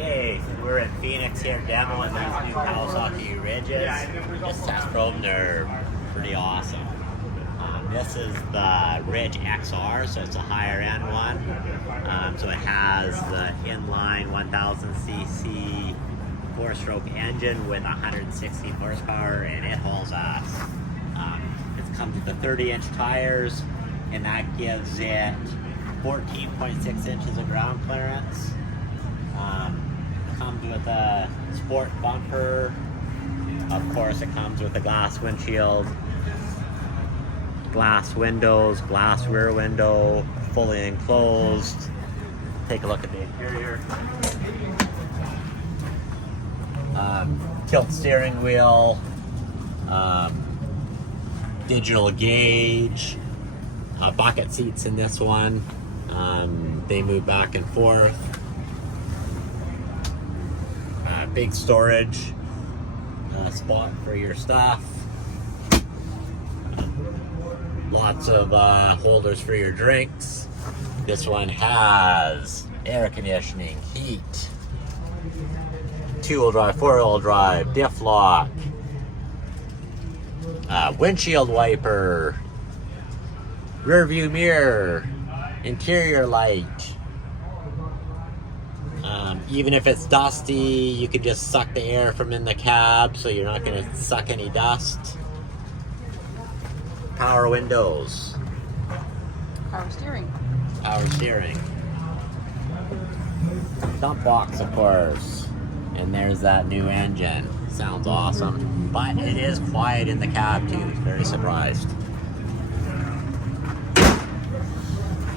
Okay, we're in Phoenix here demoing these new Kawasaki Ridges. Just test drove them, they're pretty awesome. This is the Ridge XR, so it's a higher end one. So it has the inline 1000cc 4-stroke engine with 160 horsepower, and it hauls ass. It comes with the 30-inch tires, and that gives it 14.6 inches of ground clearance. Comes with a sport bumper. Of course, it comes with a glass windshield, glass windows, glass rear window, fully enclosed. Take a look at the interior. Tilt steering wheel, digital gauge, bucket seats in this one. They move back and forth. Big storage spot for your stuff. Lots of holders for your drinks. This one has air conditioning, heat, 2-wheel drive, 4-wheel drive, diff lock, windshield wiper, rear view mirror, interior light. Even if it's dusty, you can just suck the air from in the cab, so you're not going to suck any dust. Power windows. Power steering. Power steering. Dump box, of course. And there's that new engine. Sounds awesome. But it is quiet in the cab too. Very surprised.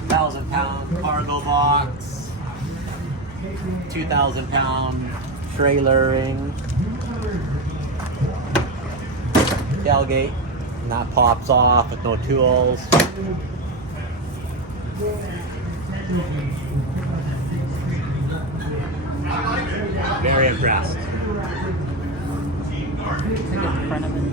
1,000-pound cargo box. 2,000-pound trailering. Tailgate. And that pops off with no tools. Very impressed. In front of it.